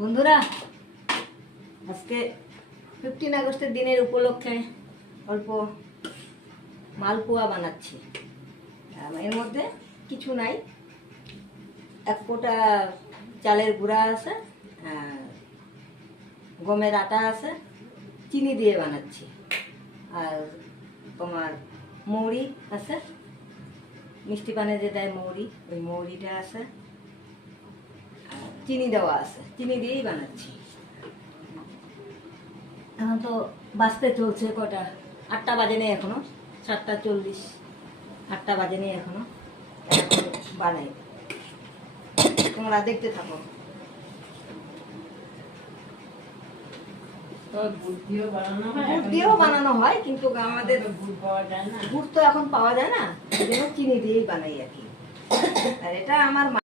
বন্ধুরা, আজকে 15 আগস্টের দিনের উপলক্ষে অল্প মালপোয়া বানাচ্ছি। এর মধ্যে কিছু নাই, এক ফোঁটা চালের গুঁড়া আছে, গমের আটা আছে, চিনি দিয়ে বানাচ্ছি। আর তোমার মৌরি আছে, মিষ্টি পানে যে দেয় মৌরি, ওই মৌরিটা আছে, চিনি দেওয়া আছে, চিনি দিয়েই বানাচ্ছি। এখন তো বাজতে চলছে কটা, 8টা বাজে নেই এখনো, 7টা 40, 8টা বাজে নেই এখনো। বানাই, তোমরা দেখতে থাকো। গুড় দিয়েও বানানো হয়, কিন্তু আমাদের গুড় তো এখন পাওয়া যায় না, এই জন্য চিনি দিয়েই বানাই আর কি। আর এটা আমার